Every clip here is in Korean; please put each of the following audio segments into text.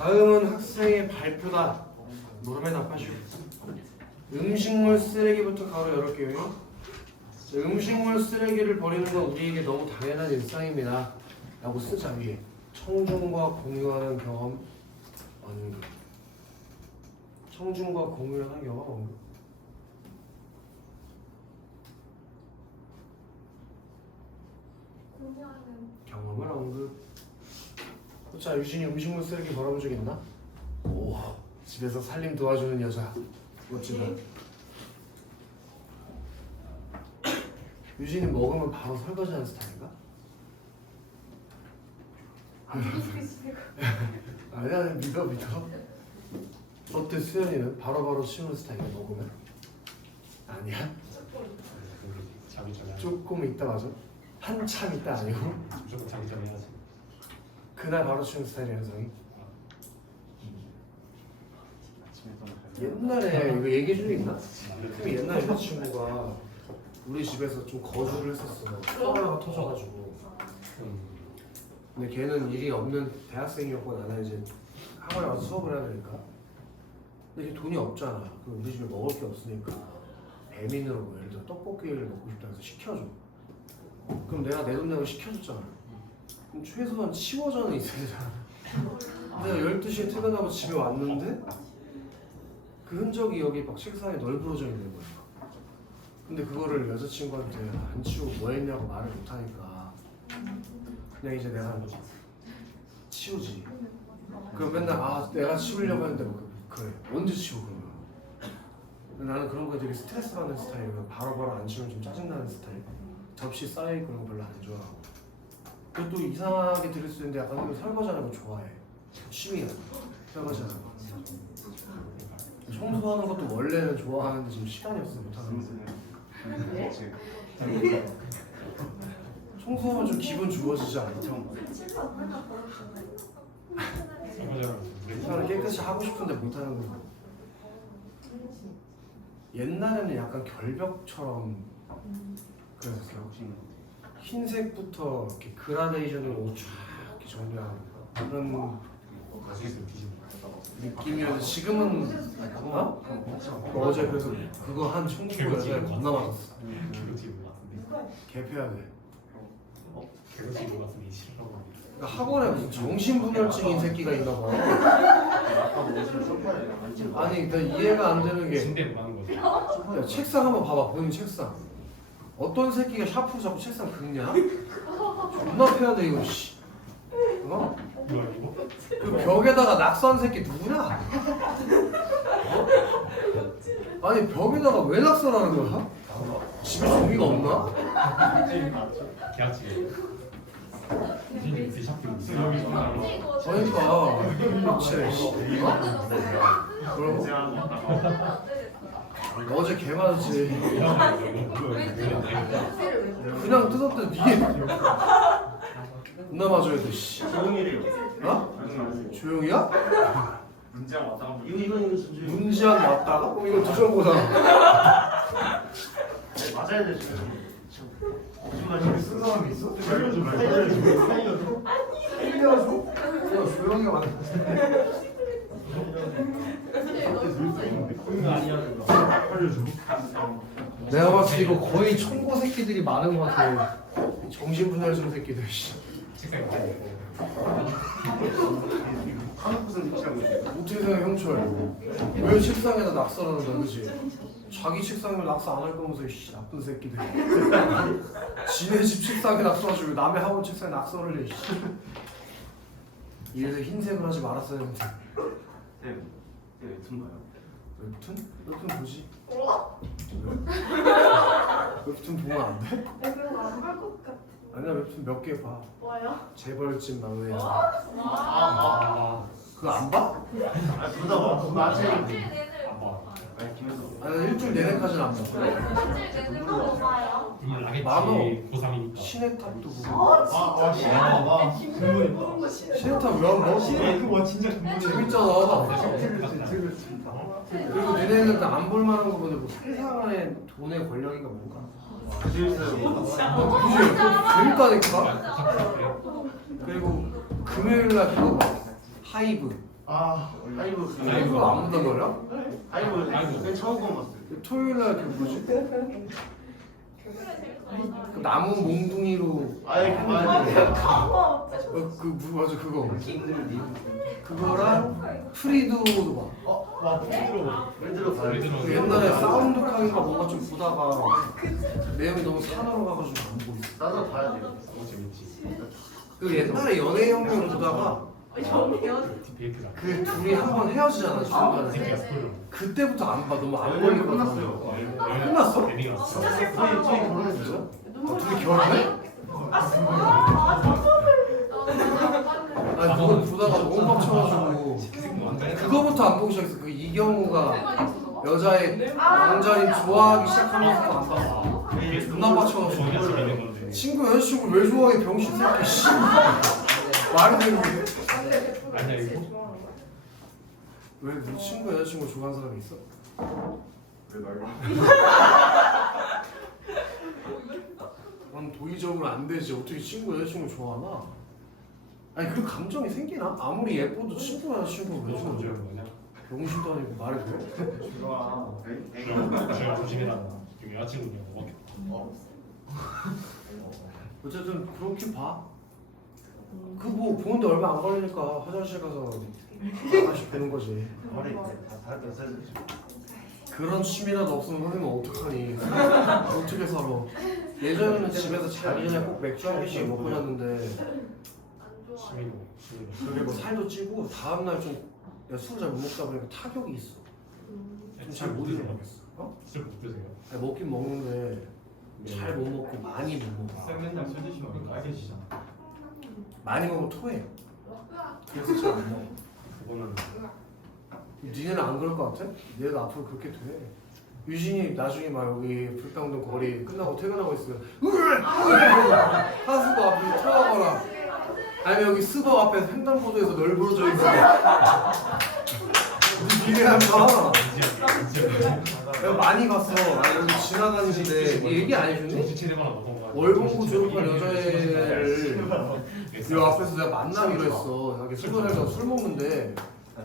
다음은 학생의 발표다. 물음에 답하시오. 음식물 쓰레기부터 가로 열을게요. 음식물 쓰레기를 버리는 건 우리에게 너무 당연한 일상입니다. 라고 쓰자 위에. 청중과 공유하는 경험 언급. 청중과 공유하는 경험 언급. 공유하는 경험을 언급. 자, 유진이 음식물 쓰레기 버려본 적 있나? 오, 집에서 살림 도와주는 여자. 멋지다. 유진이 먹으면 바로 설거지하는 스타일인가? 아니야, 믿어. 어때 수연이는? 바로바로 치우는 스타일이야, 먹으면? 아니야? 자기 전에 조금 있다 맞아? 한참 있다 아니고? 무조건 자기 전에 해야지. 그날 바로 치우는 스타일이야, 현성이? 옛날에 이거 얘기 중에 있나? 그 옛날 여자친구가 우리 집에서 좀 거주를 했었어. 코로나가 터져가지고. 근데 걔는 일이 없는 대학생이었고 나는 이제 학원에 와서 수업을 해야 되니까. 근데 이제 돈이 없잖아. 그럼 우리 집에 먹을 게 없으니까 배민으로 뭐 예를 들어 떡볶이를 먹고 싶다 해서 시켜줘. 그럼 내가 내 돈 내고 시켜줬잖아. 그럼 최소한 치워져는 있어야 되잖아. 내가 12시에 퇴근하고 집에 왔는데 그 흔적이 여기 막 책상에 널브러져 있는 거야. 근데 그거를 여자친구한테 안 치우고 뭐 했냐고 말을 못하니까 그냥 이제 내가 치우지. 그럼 맨날 내가 치우려고 했는데 그래 언제 치우 그러면. 나는 그런 거에 되게 스트레스 받는 스타일이고 바로바로 안 치우면 좀 짜증나는 스타일. 접시 쌓여있고 그런 거 별로 안 좋아하고. 그리고 또 이상하게 들을 수 있는데 약간 설거지하는 거 좋아해. 취미야 설거지하는 거. 청소하는 것도 원래는 좋아하는데 지금 시간이 없어서 못하는 거. 청소하면 좀 기분 좋아지지 않아? 나는 깨끗이 하고 싶은데 못하는 거. 옛날에는 약간 결벽처럼 그랬었어. 흰색부터 이렇게 그라데이션으로 쫙 이렇게 정리하는 그런 느낌이었는데 지금은 어제 그래서 그거 한 청소부 여자애 겁나 맞았어. 개패야 돼. 개그치 것 같은데 싫다고 합니다. 학원에 무슨 정신분열증인 새끼가 있나 봐. 아니 나 이해가 안 되는 게 침대 못 하는 거지. 야, 책상 한번 봐봐. 본인 책상 어떤 새끼가 샤프로 자꾸 책상 긁냐? 존나 패야 돼 이거 씨. 어? 이거 아니고? 그 벽에다가 낙서한 새끼 누구냐? 어? 아니 벽에다가 왜 낙서하는 거야? 집에 종이가 없나? 계약직에. 이 샤프 무슨 여기 좀 그러니까 그치 씨. 그럼 어제 개 맞았지. 그냥 뜯었더니 이게 존나 맞아야 돼 씨. 조용히래요. 어? 조용히야? 문장 왔다가 이거 문지양 왔다가? 그럼 이거 두정보다 맞아야 되지. 거짓말 쓴 사람이 있어? 살려줘. 살려줘? 야 조용히가 맞는 내가 봤을 때 이거 거의 청고 새끼들이 많은 것 같아. 정신분열증 새끼들 씨. 책상에 있고. 한국 무슨 위치하고 있어요? 어떻게 생각해 형철? 왜 책상에다 낙서하는 거야 그치? 자기 책상에 낙서 안 할 거면서 씨 나쁜 새끼들. 지네 집 책상에 낙서하지 남의 학원 책상에 낙서를 해 씨. 이래서 흰색을 하지 말았어야 했는데. 네, 웹툰 봐요. 웹툰? 웹툰 보지? 웹툰 보면 안 돼? 그럼 안볼것 같아. 아니야 웹툰 몇 개 봐. 뭐요? 재벌집 막내야. 와. 그거 안 봐? 보다 봐. 맞아요. 일주일 내내 안 봐. 아니 김혜수. 아니 일주일 내내까지는 안 봐. 일주일 내내 뭐 봐요? 눈물 나겠지. 만호. 고3이니까. 시네탑도 보고. 와. 시네탑 왜안 봐? 그거 진짜 재밌잖아. 그리고 너네는 안 볼만한 거 보는데 뭐 세상의 돈의 권력인가 뭔가. 재밌어요. 그치? 재밌다니까. 그리고 금요일날 그거 봐. 하이브. 아 하이브 이거 안 본단 말이야? 하이브 맨 처음 건 봤어요. 토요일날 그 뭐지? 그 나무 몽둥이로 아이 그만. 맞아 그거 그거랑 프리드도 봐. 와 밴드로 가요. 그 옛날에 사운드 칸인가 뭔가 좀 보다가 내용이 너무 산으로 가가지고 안 보겠어. 나도 봐야 돼요. 너무 재밌지. 그 옛날에 연애혁명 보다가 디베이트가. 그 둘이 한 번 헤어지잖아 중간에. 새끼가 스포일러. 그때부터 안 봐. 너무 안 연애 걸리거든. 끝났어요. 끝났어? 데뷔가 났어. 저희 결혼했어요? 둘이 결혼해? 아니 그걸 보다가 너무 빡쳐가지고 그거부터 안 보기 시작했어. 그 이경우가 여자의 남자인 좋아하기 시작하면서 안 봤어. 존나 빡쳐가지고 저희가 재밌는 건데. 친구 여자친구 왜 좋아해 병신 새끼 씨 말이 되는 게 아니야 이거. 왜 우리 친구 여자친구 좋아하는 사람이 있어? 왜 말로? 그럼 도의적으로 안 되지. 어떻게 친구 여자친구 좋아하나? 아니 그 감정이 생기나? 아무리 예뻐도 친구 여자친구 왜 좋아하지? 뭐냐? 병신도 아니고 말이 돼? 좋아. 제가 조심해라. 지금 여자친구냐 뭐. 어쨌든 그렇게 봐. 그 뭐 보는데 얼마 안 걸리니까 화장실 가서 하나씩 보는 거지. 머리 다 써주죠. 그런 취미라도 없으면 선생님 어떡하니? 어떻게 살아? 예전에는 집에서 자기 전에 꼭 맥주 한 개씩 먹고 잤는데 취미로. 그리고 살도 찌고 다음날 좀 술을 잘 못 먹다 보니까 타격이 있어. 좀 잘 못 일어나겠어. 어? 진짜 못 드세요? 아니, 먹긴 먹는데 잘 못 먹고 많이 못 먹어. 쌤 맨날 술 드시면 빨개지잖아. 많이 먹으면 토해. 그래서 잘 안 먹어. 그거는 니네는 안 그럴 것 같아? 니네도 앞으로 그렇게 돼. 유진이 나중에 막 여기 불당동 거리 끝나고 퇴근하고 있으면 하수도 앞에 토하거나 아니면 여기 스벅 앞에 횡단보도에서 널브러져 있어. 니네 한번 내가 많이 봤어. 나 여기 지나다니는데 얘기 안 해줬니? 정치체대거나 먹은 거. 월봉구 졸업한 여자애를 이 앞에서 내가 만나기로 했어. 이렇게 술자리에서 술 먹는데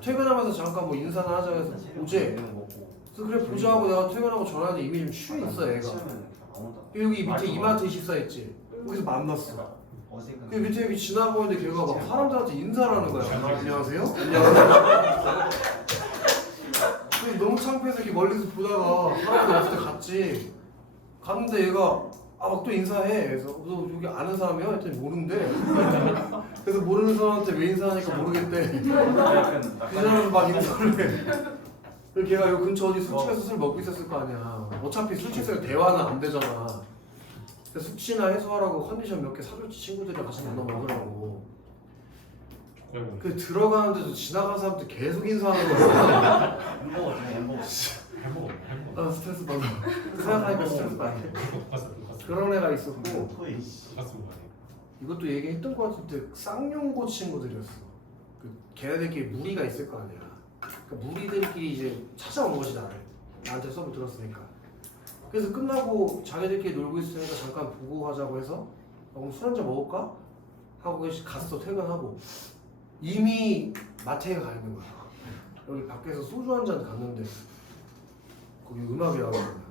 퇴근하면서 잠깐 뭐 인사나 하자 해서 보재. 그래서 그래 보자 하고 내가 퇴근하고 전화하는데 이미 좀 취해 있어 애가. 여기 밑에 이마트 24 있지? 거기서 만났어. 그 밑에 여기 지나고 있는데 걔가 막 사람들한테 인사를 하는 거야. 안녕하세요? 안녕하세요? 그래서 너무 창피해서 이렇게 멀리서 보다가 사람들 없을 때 갔지. 갔는데 얘가 막 또 인사해. 그래서 너 여기 아는 사람이야? 했더니 모른대. 그래서 모르는 사람한테 왜 인사하니까 모르겠대. 그 사람은 막 인사를 해. 그리고 걔가 여기 근처 어디 술집에서 술 먹고 있었을 거 아니야. 어차피 술집에서 대화는 안 되잖아. 그래서 숙취나 해소하라고 컨디션 몇 개 사줬지. 친구들이랑 같이 나눠 먹으라고. 그 들어가는데도 지나가는 사람들 계속 인사하는 거야. 햄버거. 나 스트레스 받아. 생각하니까 스트레스 받아. 그런 애가 있었고 이것도 얘기했던 것 같은데 쌍용고 친구들이었어. 그 걔네들끼리 무리가 있을 거 아니야. 그러니까 무리들끼리 이제 찾아온 거지 나를. 나한테 수업을 들었으니까. 그래서 끝나고 자기들끼리 놀고 있으니까 잠깐 보고 가자고 해서 그럼 술 한잔 먹을까? 하고 갔어. 퇴근하고 이미 마트에 가 있는 거야. 여기 밖에서 소주 한 잔 갔는데 거기 음악이 나오는 거야.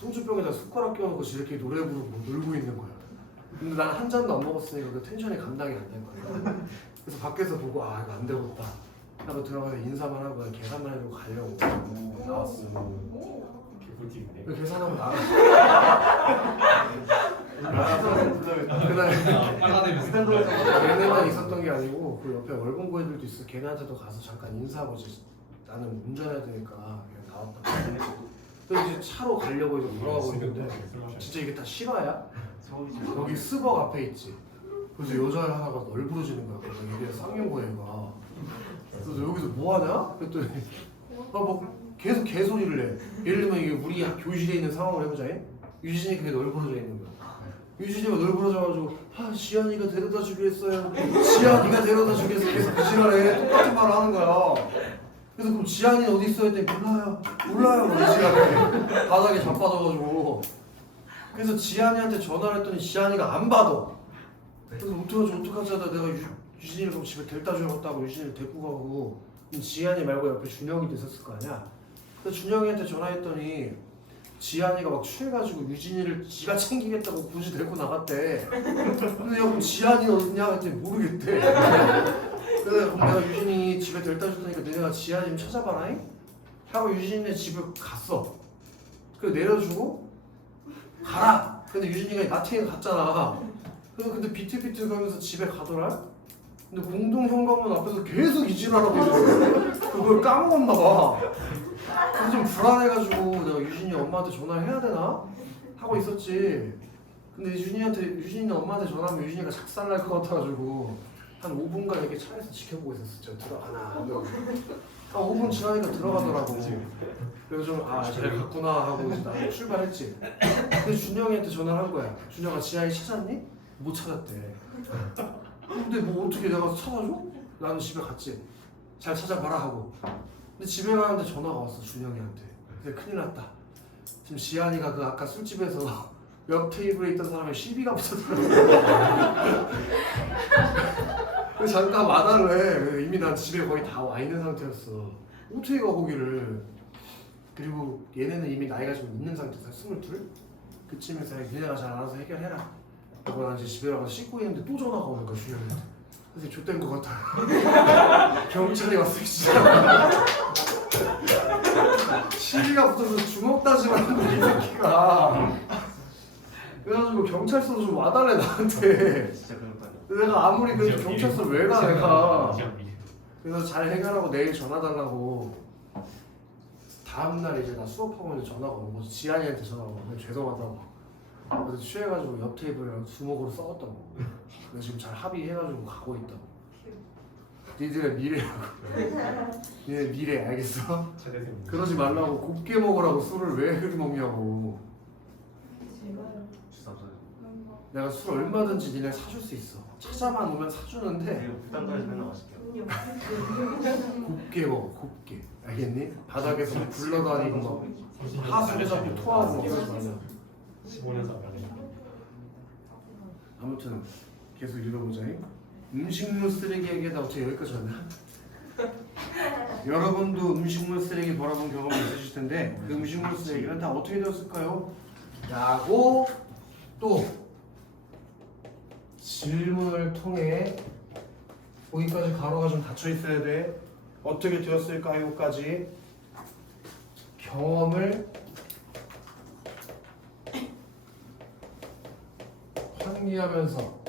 소주병에다 숟가락 껴놓고 이렇게 노래 부르고 놀고 있는 거야. 근데 난 한 잔도 안 먹었으니까 그 텐션이 감당이 안 된 거야. 그래서 밖에서 보고 아 이거 안 되겠다 하고 들어가서 인사만 하고 그냥 계산만 해주고 가려고 나왔어. 그 계산하고 나갔어. 그날 걔네만 있었던 게 아니고 그 옆에 월봉고 애들도 있어. 걔네한테도 가서 잠깐 인사하고 나는 운전해야 되니까 그냥 나왔다. 그래서 이제 차로 가려고 이제 돌아가고 있는데 진짜 이게 다 실화야? 여기 스벅 앞에 있지. 그래서 여자 하나가 널브러지는 거야. 그래서 이게 쌍용고 애가. 그래서 여기서 뭐 하냐? 그랬더니 뭐 계속 개소리를 해. 예를 들면 이게 우리 교실에 있는 상황을 해보자. 유진이 그게 널브러져 있는 거야. 유진이가 널브러져가지고 지연이가 데려다 주겠어요. 지연이가 데려다 주겠어요. 계속 그 시간에 똑같은 말을 하는 거야. 그래서 그럼 지안이 어디 있어? 했더니 몰라요 이 시간에 바닥에 자빠져가지고. 그래서 지안이한테 전화를 했더니 지안이가 안 받아. 그래서 어떡하지 하다 내가 유진이를 그럼 집에 데려다 줘야겠다고 유진이를 데리고 가고 그럼 지한이 말고 옆에 준영이도 있었을 거 아니야. 근데 준영이한테 전화했더니 지한이가 막 취해가지고 유진이를 지가 챙기겠다고 굳이 데리고 나갔대. 근데 야 그럼 지한이 어딨냐 했더니 모르겠대. 그래서 내가 유진이 집에 데려다 줄 테니까 너네가 지한이 좀 찾아봐라잉 하고 유진이네 집에 갔어. 그래서 내려주고 가라. 근데 유진이가 나태에 갔잖아. 그래서 근데 비틀비틀 가면서 집에 가더라. 근데 공동 현관문 앞에서 계속 이질하라고 있어. 그걸 까먹었나 봐. 그래서 좀 불안해가지고 내가 유진이 엄마한테 전화해야 되나 하고 있었지. 근데 유진이 엄마한테 전화하면 유진이가 작살날 것 같아가지고 한 5분간 이렇게 차에서 지켜보고 있었어. 저 들어가나 안 들어가나. 한 5분 지나니까 들어가더라고. 그래서 좀 잘 갔구나 하고 이제 나도 출발했지. 근데 준영이한테 전화를 한 거야. 준영아 지한이 찾았니? 못 찾았대. 근데 뭐 어떻게 내가 찾아줘? 나는 집에 갔지. 잘 찾아봐라 하고. 근데 집에 가는데 전화가 왔어 준영이한테. 근데 큰일 났다. 지금 지한이가 그 아까 술집에서 옆 테이블에 있던 사람의 시비가 붙었더라고. 그래서 잠깐 와달래. 이미 난 집에 거의 다 와 있는 상태였어. 어떻게 가 거기를. 그리고 얘네는 이미 나이가 좀 있는 상태에서 22? 그쯤에서 니네가 잘 알아서 해결해라. 그리고 난 이제 집에 가서 씻고 있는데 또 전화가 오는 거야 준영이한테. 그래서 좆된 것 같아. 경찰이 왔어 진짜. 시비가 붙어서 주먹 다짐을 하는데 이 새끼가. 그래가지고 경찰서로 좀 와달래 나한테. 진짜 그럴 거야. 내가 아무리 그래도 경찰서 왜 가 내가. 지한이. 그래서 잘 해결하고 내일 전화 달라고. 다음날 이제 나 수업하고 이제 전화가 오는 거지. 지한이한테 전화가 오고 죄송하다고. 그래서 취해가지고 옆 테이블이랑 주먹으로 싸웠다고. 그래서 지금 잘 합의해가지고 가고 있다고. 니들의 미래라고. 니네 미래 알겠어? 최대생. 그러지 말라고. 곱게 먹으라고. 술을 왜 그리 먹냐고. 주사 없어요. 내가 술 얼마든지 니네 사줄 수 있어. 찾아만 오면 사주는데 내가 부담까지 맨날 마실게요. 곱게 먹어. 곱게 알겠니? 바닥에서 굴러다니고 막 하수구 잡고 토하고 막 그러지 말자. 15년산 아니야. 아무튼 계속 읽어보자. 음식물 쓰레기 얘기하다 어떻게 여기까지 왔나? 여러분도 음식물 쓰레기 벌어본 경험이 있으실 텐데 그 음식물 쓰레기는 다 어떻게 되었을까요? 라고 또 질문을 통해 거기까지 가로가 좀 닫혀 있어야 돼. 어떻게 되었을까요?까지 경험을 환기하면서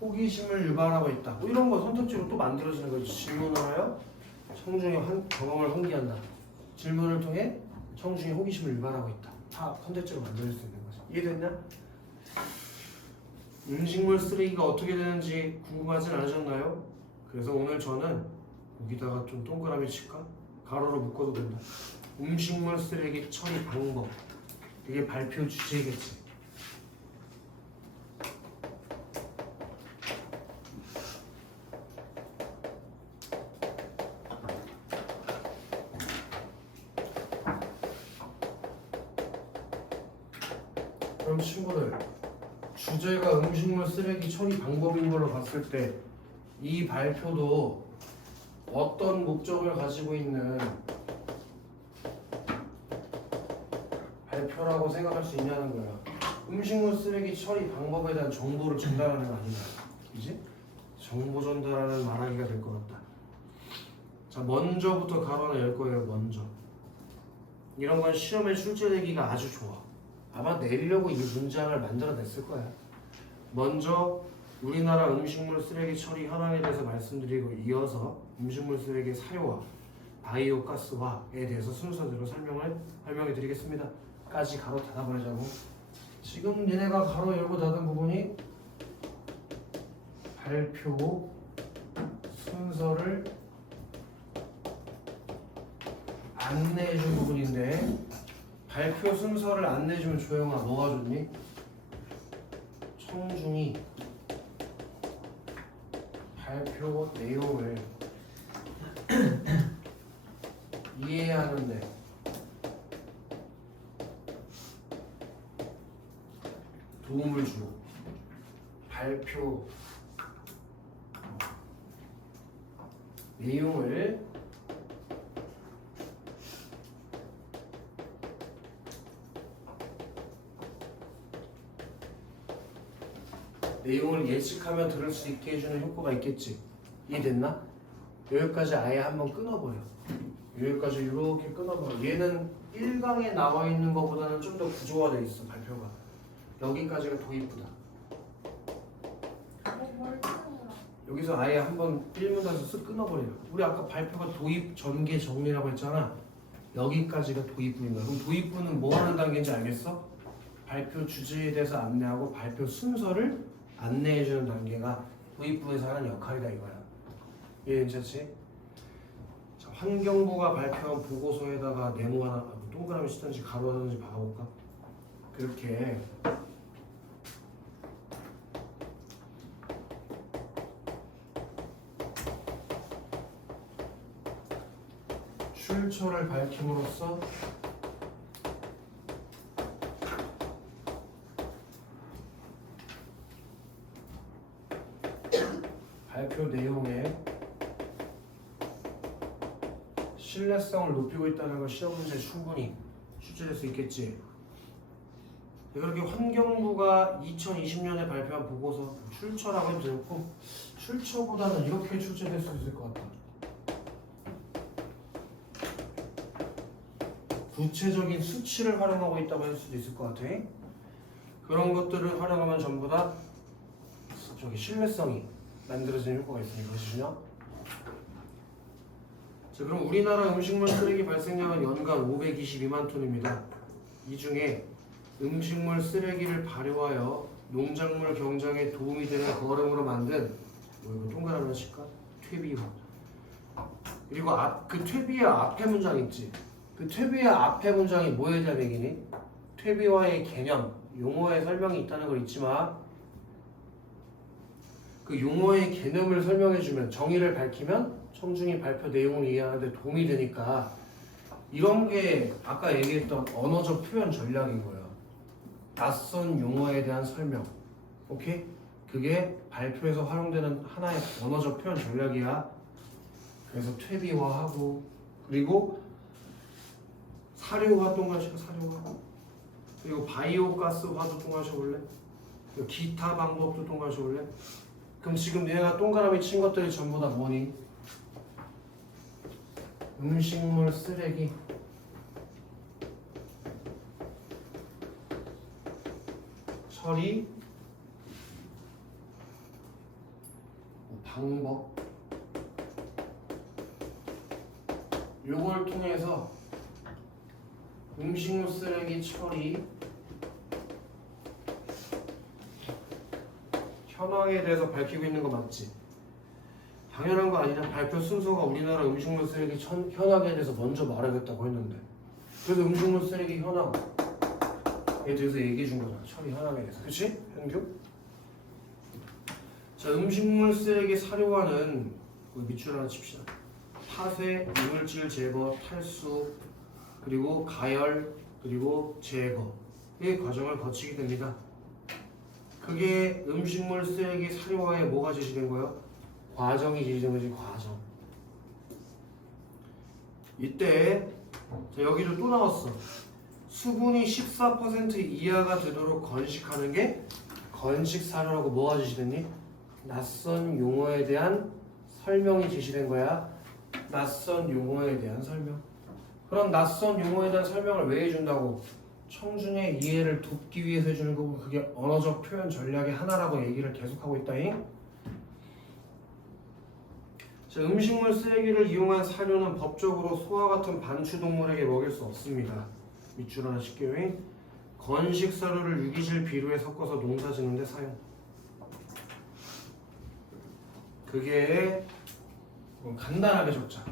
호기심을 유발하고 있다. 뭐 이런 거 선택지로 또 만들어지는 거지. 질문을 하여 청중의 경험을 환기한다. 질문을 통해 청중의 호기심을 유발하고 있다. 다 선택지로 만들 수 있는 거지. 이해됐냐? 음식물 쓰레기가 어떻게 되는지 궁금하진 않으셨나요? 그래서 오늘 저는 여기다가 좀 동그라미 칠까? 가로로 묶어도 된다. 음식물 쓰레기 처리 방법. 이게 발표 주제겠지. 그럼 친구들, 주제가 음식물 쓰레기 처리 방법인 걸로 봤을 때 이 발표도 어떤 목적을 가지고 있는 발표라고 생각할 수 있냐는 거야. 음식물 쓰레기 처리 방법에 대한 정보를 전달하는 거 아닌가? 그지? 정보 전달하는 말하기가 될 것 같다. 자, 먼저부터 가로는 열 거예요. 먼저. 이런 건 시험에 출제되기가 아주 좋아. 아마 내리려고 이 문장을 만들어냈을 거야. 먼저 우리나라 음식물 쓰레기 처리 현황에 대해서 말씀드리고 이어서 음식물 쓰레기의 사료와 바이오 가스화에 대해서 순서대로 설명해 드리겠습니다. 까지 가로 닫아버리자고. 지금 니네가 가로 열고 닫은 부분이 발표 순서를 안내해준 부분인데 발표 순서를 안내해주면 조영아 뭐가 좋니? 청중이 발표 내용을 이해하는데 도움을 주고 발표 내용을 예측하면 들을 수 있게 해주는 효과가 있겠지. 이해됐나? 여기까지 아예 한번 끊어버려. 여기까지 이렇게 끊어버려. 얘는 1강에 나와 있는 것보다는 좀 더 구조화돼 있어, 발표가. 여기까지가 도입부다. 여기서 아예 한번 1문단에서 쓱 끊어버려. 우리 아까 발표가 도입, 전개, 정리라고 했잖아. 여기까지가 도입부인 거야. 그럼 도입부는 뭐 하는 단계인지 알겠어? 발표 주제에 대해서 안내하고 발표 순서를 안내해주는 단계가 도입부에서 하는 역할이다 이거야. 이해 괜찮지? 자, 환경부가 발표한 보고서에다가 네모 하나 동그라미 치든지 가로 하든지 박아볼까? 그렇게 출처를 밝힘으로써 발표 내용의 신뢰성을 높이고 있다는 걸 시험 문제에 충분히 출제될 수 있겠지. 그렇게 환경부가 2020년에 발표한 보고서 출처라고 해도 되고 출처보다는 이렇게 출제될 수 있을 것 같다. 구체적인 수치를 활용하고 있다고 할 수도 있을 것 같아. 그런 것들을 활용하면 전부 다 신뢰성이 만들어지는 효과가 있으니까 그러시죠? 자, 그럼 우리나라 음식물 쓰레기 발생량은 연간 522만 톤입니다. 이 중에 음식물 쓰레기를 발효하여 농작물 경작에 도움이 되는 거름으로 만든 이거 동그라미 칠까? 퇴비화. 그리고 그 퇴비의 앞에 문장 있지? 그 퇴비의 앞에 문장이 뭐에 대한 얘기니? 퇴비화의 개념, 용어의 설명이 있다는 걸 잊지 마. 그 용어의 개념을 설명해주면 정의를 밝히면 청중이 발표 내용을 이해하는데 도움이 되니까 이런 게 아까 얘기했던 언어적 표현 전략인 거예요. 낯선 용어에 대한 설명. 오케이? 그게 발표에서 활용되는 하나의 언어적 표현 전략이야. 그래서 퇴비화하고 그리고 사료화 동그라미 사료화 그리고 바이오가스화도 동그라미 볼래? 기타 방법도 동그라미 볼래? 그럼 지금 얘가 동그라미 친 것들이 전부 다 뭐니? 음식물 쓰레기 처리 방법 요걸 통해서 음식물 쓰레기 처리 현황에 대해서 밝히고 있는 거 맞지? 당연한 거 아니냐? 발표 순서가 우리나라 음식물 쓰레기 현황에 대해서 먼저 말하겠다고 했는데 그래서 음식물 쓰레기 현황에 대해서 얘기해 준 거잖아. 처리 현황에 대해서. 그치? 현규? 자, 음식물 쓰레기 사료화는 밑줄 하나 칩시다. 파쇄, 이물질 제거, 탈수 그리고 가열 그리고 제거의 과정을 거치게 됩니다. 그게 음식물 쓰레기 사료화에 뭐가 제시된 거예요? 과정이 제시된 거지. 과정. 이때 자, 여기도 또 나왔어. 수분이 14% 이하가 되도록 건식하는 게 건식 사료라고 뭐가 제시됐니? 낯선 용어에 대한 설명이 제시된 거야. 낯선 용어에 대한 설명. 그럼 낯선 용어에 대한 설명을 왜 해준다고? 청중의 이해를 돕기 위해서 해주는 거고 그게 언어적 표현 전략의 하나라고 얘기를 계속하고 있다잉. 자, 음식물 쓰레기를 이용한 사료는 법적으로 소와 같은 반추동물에게 먹일 수 없습니다. 밑줄 하나 칠게요. 건식 사료를 유기질 비료에 섞어서 농사 짓는 데 사용. 그게 간단하게 적자.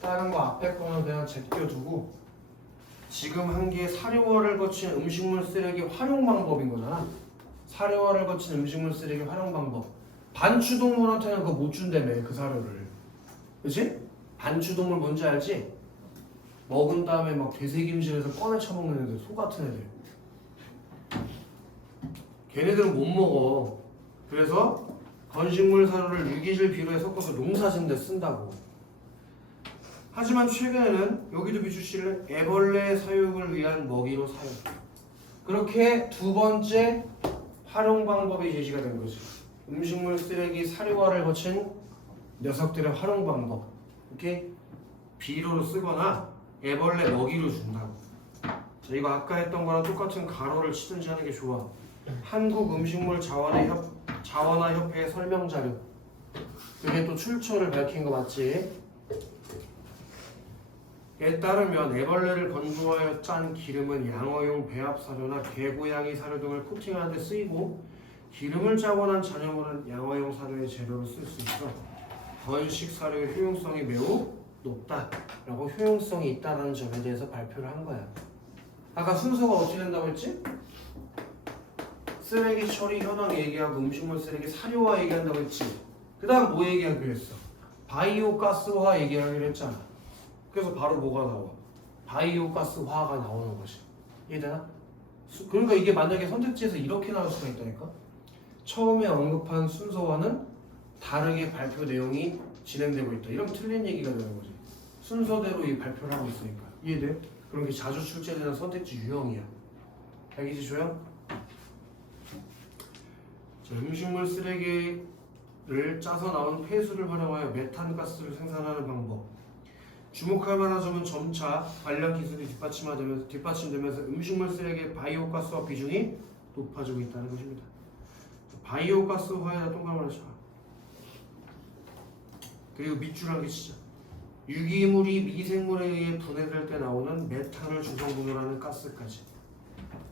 다른 거 앞에 거는 그냥 제껴두고 지금 한 게 사료화를 거친 음식물 쓰레기 활용 방법인 거잖아. 사료화를 거친 음식물 쓰레기 활용 방법. 반추동물한테는 그거 못 준다며 그 사료를. 그치? 반추동물 뭔지 알지? 먹은 다음에 막 되새김질해서 꺼내 쳐먹는 애들, 소 같은 애들. 걔네들은 못 먹어. 그래서 건식물 사료를 유기질 비료에 섞어서 농사짓는 데 쓴다고. 하지만 최근에는 여기도 비추실래? 애벌레 사육을 위한 먹이로 사용. 그렇게 두 번째 활용 방법이 제시가 된 거지. 음식물 쓰레기 사료화를 거친 녀석들의 활용 방법. 오케이? 비료로 쓰거나 애벌레 먹이로 준다고. 자, 이거 아까 했던 거랑 똑같은 가로를 치든지 하는 게 좋아. 한국 음식물 자원화 협회 설명 자료. 그게 또 출처를 밝힌 거 맞지? 에 따르면 애벌레를 건조하여 짠 기름은 양어용 배합 사료나 개고양이 사료 등을 코팅하는 데 쓰이고 기름을 짜고 난 잔여물은 양어용 사료의 재료로 쓸 수 있어 건식 사료의 효용성이 매우 높다라고 효용성이 있다는 점에 대해서 발표를 한 거야. 아까 순서가 어떻게 된다고 했지? 쓰레기 처리 현황 얘기하고 음식물 쓰레기 사료화 얘기한다고 했지. 그 다음 뭐 얘기하기로 했어? 바이오 가스화 얘기하기로 했잖아. 그래서 바로 뭐가 나와? 바이오 가스화가 나오는 것이. 이해되나? 그러니까 이게 만약에 선택지에서 이렇게 나올 수가 있다니까? 처음에 언급한 순서와는 다르게 발표 내용이 진행되고 있다. 이러면 틀린 얘기가 되는 거지. 순서대로 이 발표를 하고 있으니까. 이해돼? 그런 게 자주 출제되는 선택지 유형이야. 알겠지, 조형? 자, 음식물 쓰레기를 짜서 나온 폐수를 활용하여 메탄 가스를 생산하는 방법. 주목할 만한 점은 점차 관련 기술이 뒷받침되면서 음식물 쓰레기의 바이오 가스화 비중이 높아지고 있다는 것입니다. 바이오 가스화에다 동그라미 쳐. 그리고 밑줄 한 개 치자. 유기물이 미생물에 의해 분해될 때 나오는 메탄을 주성분으로 하는 가스까지.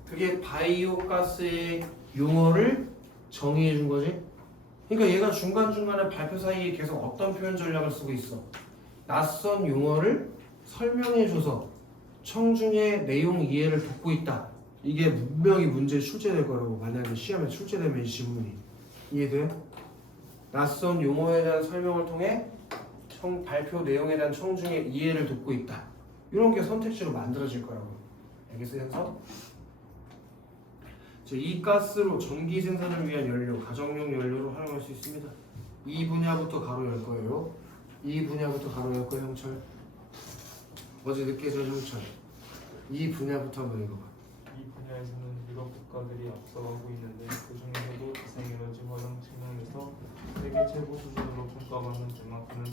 그게 바이오 가스의 용어를 정의해 준 거지. 그러니까 얘가 중간중간에 발표 사이에 계속 어떤 표현 전략을 쓰고 있어. 낯선 용어를 설명해줘서 청중의 내용 이해를 돕고 있다. 이게 분명히 문제에 출제될 거라고. 만약에 시험에 출제되면 이 지문이. 이해돼? 낯선 용어에 대한 설명을 통해 발표 내용에 대한 청중의 이해를 돕고 있다. 이런 게 선택지로 만들어질 거라고. 알겠어요, 현서? 이 가스로 전기 생산을 위한 연료, 가정용 연료로 활용할 수 있습니다. 이 분야부터 가로 열 거예요. 이 분야부터 가로 열 거예요, 형철. 어제 늦게 전 형철. 이 분야부터 한번 읽어봐. 이 분야에서는 유럽 국가들이 앞서가고 있는데 그 중에서도 재생에너지 활용 측면에서 세계 최고 수준으로 평가받는 덴마크는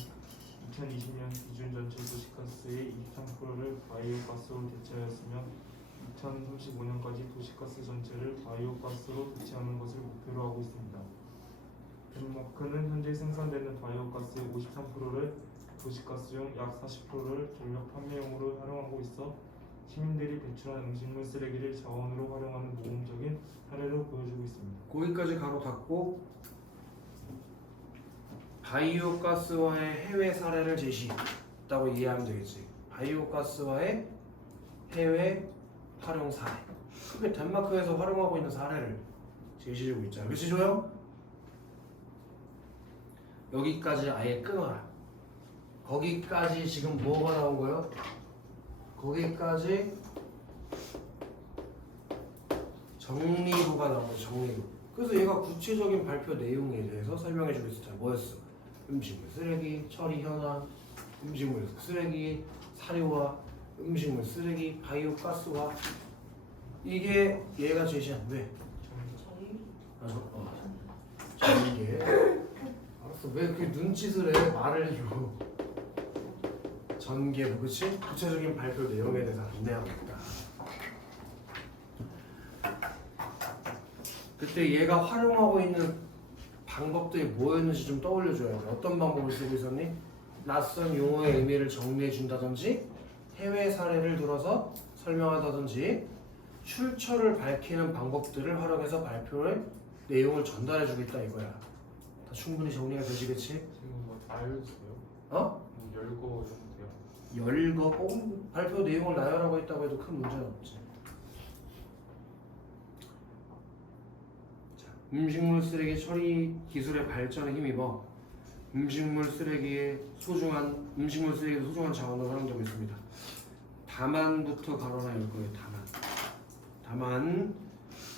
2020년 기준 전체 도시가스의 23%를 바이오가스로 대체하였으며 2035년까지 도시가스 전체를 바이오가스로 대체하는 것을 목표로 하고 있습니다. 덴마크는 현재 생산되는 바이오가스의 53%를 도시가스용 약 40%를 전력 판매용으로 활용하고 있어 시민들이 배출한 음식물 쓰레기를 자원으로 활용하는 모범적인 사례로 보여주고 있습니다. 거기까지 가로 닫고 바이오가스화의 해외 사례를 제시했다고 이해하면 되겠지. 바이오가스화의 해외 활용 사례. 그게 덴마크에서 활용하고 있는 사례를 제시해주고 있잖아. 그치, 조요? 여기까지 아예 끊어라. 거기까지 지금 뭐가 나온 거예요? 거기까지 정리부가 나온 거예요. 정리부. 그래서 얘가 구체적인 발표 내용에 대해서 설명해주고 있었잖아. 뭐였어? 음식물 쓰레기 처리 현황, 음식물 쓰레기 사료화, 음식물 쓰레기 바이오 가스화. 이게 얘가 제시한 왜? 전개. 알았어. 왜 그렇게 눈짓을 해? 말을 해줘. 전개부, 그치? 구체적인 발표 내용에 대해서 안내하고 있다. 그때 얘가 활용하고 있는 방법들이 뭐였는지 좀 떠올려줘야 돼. 어떤 방법을 쓰고 있었니? 낯선 용어의 의미를 정리해 준다든지 해외 사례를 들어서 설명하다든지 출처를 밝히는 방법들을 활용해서 발표의 내용을 전달해 주고 있다 이거야. 다 충분히 정리가 되시겠지? 지금 뭐 다 알려주세요? 어? 열거 정도요. 열거 발표 내용을 나열하고 있다고 해도 큰 문제는 없지. 자, 음식물 쓰레기 처리 기술의 발전에 힘입어 음식물 쓰레기도 소중한 자원으로 활용되고 있습니다. 다만부터 가로나 열 거예요. 다만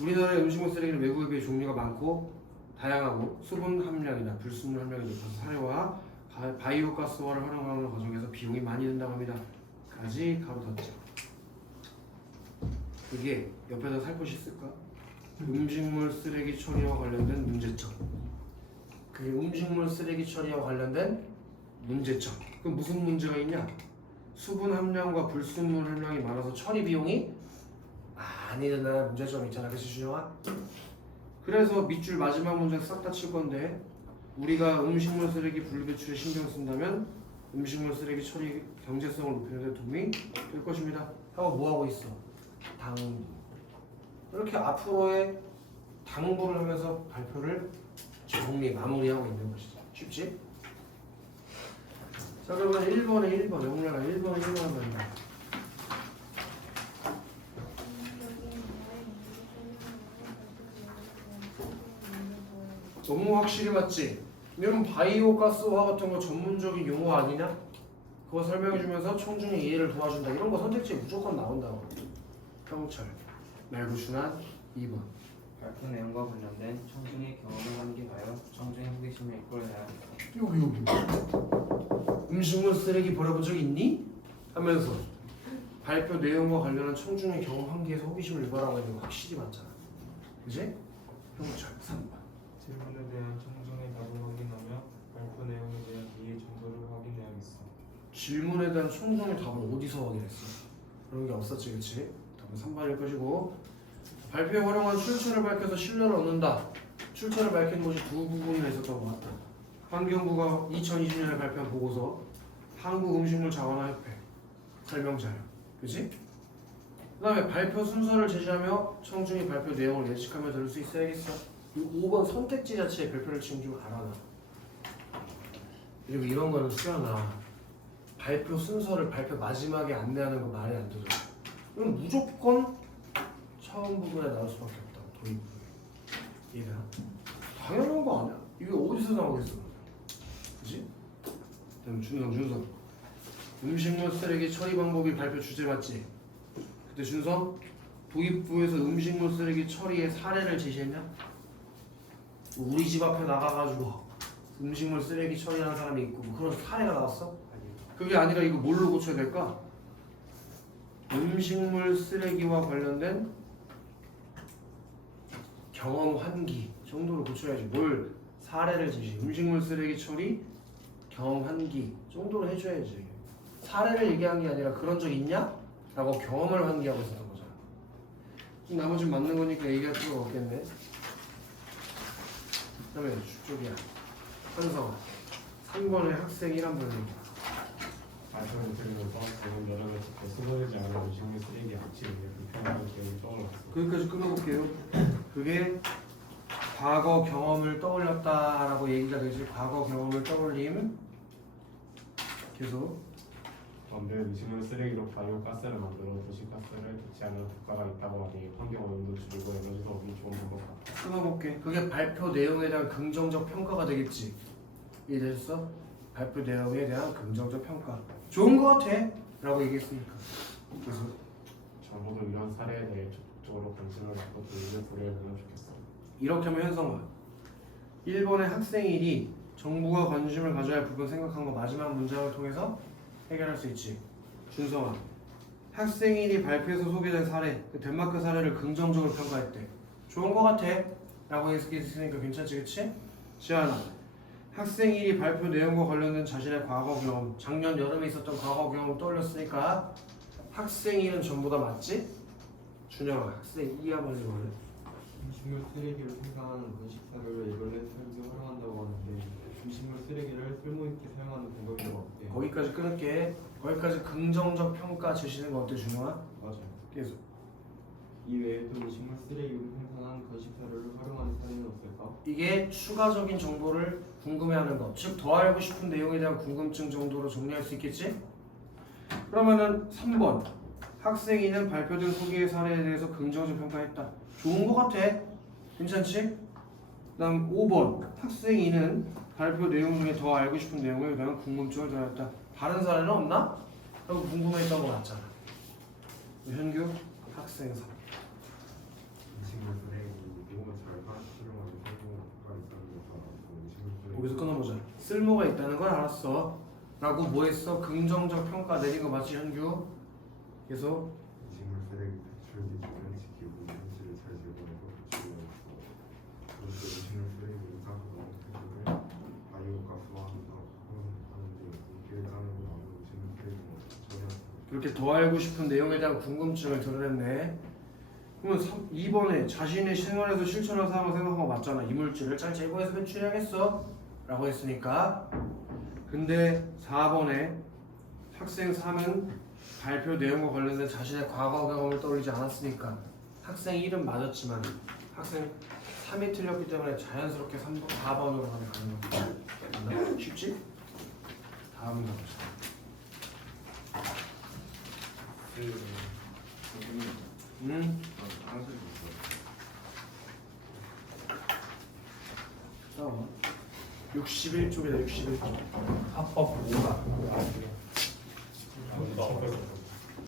우리나라의 음식물 쓰레기는 외국에 비해 종류가 많고 다양하고 수분 함량이나 불순물 함량이 높아서 사료와 바이오 가스화를 활용하는 과정에서 비용이 많이 든다고 합니다. 까지 가로 닫죠. 그게 옆에다 살포시 쓸까? 음식물 쓰레기 처리와 관련된 문제점. 그게 음식물 쓰레기 처리와 관련된 문제점. 그럼 무슨 문제가 있냐? 수분 함량과 불순물 함량이 많아서 처리 비용이 많이 든다는 문제점이 있잖아. 그치 준영아? 그래서 밑줄 마지막 문제 싹 다 칠 건데 우리가 음식물 쓰레기 분리배출에 신경 쓴다면 음식물 쓰레기 처리 경제성을 높이는 데 도움이 될 것입니다. 하고 뭐 하고 있어? 당부. 이렇게 앞으로의 당부를 하면서 발표를 마무리하고 있는 것이죠. 쉽지? 자 그러면 1번에 홍래가 1번에 말이야. 너무 확실히 맞지? 이런 바이오 가스화 같은 거 전문적인 용어 아니냐? 그거 설명해주면서 청중의 이해를 도와준다. 이런 거 선택지에 무조건 나온다고. 평철 말고 준한 2번. 발표 내용과 관련된 청중의 경험을 환기하여 청중의 호기심을 이끌어야 여기 음식물 쓰레기 버려본 적 있니? 하면서 발표 내용과 관련한 청중의 경험 환기에서 호기심을 유발하고 있는 거 확실히 맞잖아. 그지? 평철 3번. 질문에 대한 청중의 답을 확인하며 발표 내용에 대한 이해 정도를 확인해야겠어. 질문에 대한 청중의 답을 어디서 확인했어? 그런 게 없었지, 그치? 답은 3번일 것이고 발표에 활용한 출처를 밝혀서 신뢰를 얻는다. 출처를 밝히는 것이 두 부분이 있었던 것 같다. 환경부가 2020년에 발표한 보고서, 한국음식물자원화협회 설명자료, 그치? 그 다음에 발표 순서를 제시하며 청중이 발표 내용을 예측하며 들을 수 있어야겠어. 이 5번 선택지 자체에 별표를 치면 좀 알아놔. 그리고 이런 거는 수연아, 발표 순서를 발표 마지막에 안내하는 거 말이 안 되죠. 이건 무조건 처음 부분에 나올 수밖에 없다. 도입 부분. 이해가? 당연한 거 아니야. 이게 어디서 나오겠어? 그치? 그다음 준성. 음식물 쓰레기 처리 방법이 발표 주제 맞지? 그때 준성 도입부에서 음식물 쓰레기 처리의 사례를 제시했냐? 우리 집 앞에 나가가지고 음식물 쓰레기 처리하는 사람이 있고 뭐 그런 사례가 나왔어? 그게 아니라 이거 뭘로 고쳐야 될까? 음식물 쓰레기와 관련된 경험 환기 정도로 고쳐야지. 뭘 사례를 제시. 음식물 쓰레기 처리 경험 환기 정도로 해줘야지. 사례를 얘기한 게 아니라 그런 적 있냐? 라고 경험을 환기하고 있었던 거잖아. 나머지는 맞는 거니까 얘기할 필요가 없겠네. 그 다음에 쪽이야. 한성 3번의 학생 1학년. 발표를 들으면서 저는 여러 가지 쓰러지지 않은 음식물 쓰레기 악취를 불편한 기억이 떠올랐어. 거기까지 끊어볼게요. 그게 과거 경험을 떠올렸다라고 얘기가 되지. 과거 경험을 떠올림. 계속. 그런데 음식물 쓰레기로 바이오 가스를 만들어 도시가스를 대체하는 국가가 있다고 하니 환경 오염도 줄이고 에너지도 얻기 좋은 방법 같아. 끊어볼게. 그게 발표 내용에 대한 긍정적 평가가 되겠지. 이해되셨어? 발표 내용에 대한 긍정적 평가. 좋은 거 같아. 라고 얘기했으니까. 그래서 정부도 이런 사례에 대해 적극적으로 관심을 갖고 도움을 보려면 좋겠어. 이렇게 하면 현성아 1번의 학생일이 정부가 관심을 가져야 할 부분 생각한 거 마지막 문장을 통해서 해결할 수 있지. 준성아 학생일이 발표에서 소개된 사례 그 덴마크 사례를 긍정적으로 평가했대. 좋은 거 같아 라고 했으니까 괜찮지 그치? 지아나 학생일이 발표 내용과 관련된 자신의 과거 경험 작년 여름에 있었던 과거 경험을 떠올렸으니까 학생일은 전부 다 맞지? 준영아 학생 2야말리 뭐래? 음식물 쓰레기를 생산하는 건식사료를 이별낸 사용에 활용한다고 하는데 음식물 쓰레기를 쓸모있게 사용하는 방법이 없대. 거기까지 끊을게. 거기까지 긍정적 평가 주시는 거 어때 준영아? 맞아요. 계속. 이 외에도 음식물 쓰레기로 생산한 건식사료를 활용하는 사례는 없을까? 이게 추가적인 정보를 궁금해하는 것, 즉 더 알고 싶은 내용에 대한 궁금증 정도로 정리할 수 있겠지? 그러면은 3번 학생이는 발표된 소개의 사례에 대해서 긍정적 평가했다. 좋은 거 같아. 괜찮지? 그다음 5번 학생이는 발표 내용 중에 더 알고 싶은 내용에 대한 궁금증을 드러냈다. 다른 사례는 없나? 하고 궁금했던 거 맞잖아. 현규 학생 3. 음식물 쓰레기 여기서 끊어보자. 쓸모가 있다는 건 알았어. 라고 뭐 했어? 긍정적 평가 내린 거 맞지, 현규? 계속 음식물 쓰레기 배출 기준을 지키고 현실을 잘 제공해서 배출을 했어. 그런데 음식물 쓰레기 의사소독 배출을 바이오 가스화한다 하는데 일자는 나무 음식물 쓰레기는 처리할 수 그렇게 더 알고 싶은 내용에 대한 궁금증을 드러냈네. 그러면 2번에 자신의 생활에서 실천한 사항을 생각한 거 맞잖아. 이물질을 잘 제거해서 배출해야겠어 라고 했으니까. 근데 4번에 학생 3은 발표 내용과 관련된 자신의 과거 경험을 떠올리지 않았으니까 학생 1은 맞았지만 학생 3이 틀렸기 때문에 자연스럽게 4번으로 가는 거야. 쉽지? 다음 가보자. 한술 있어. 61쪽이다. 61쪽. 합법 5가 나중에 나 앞에서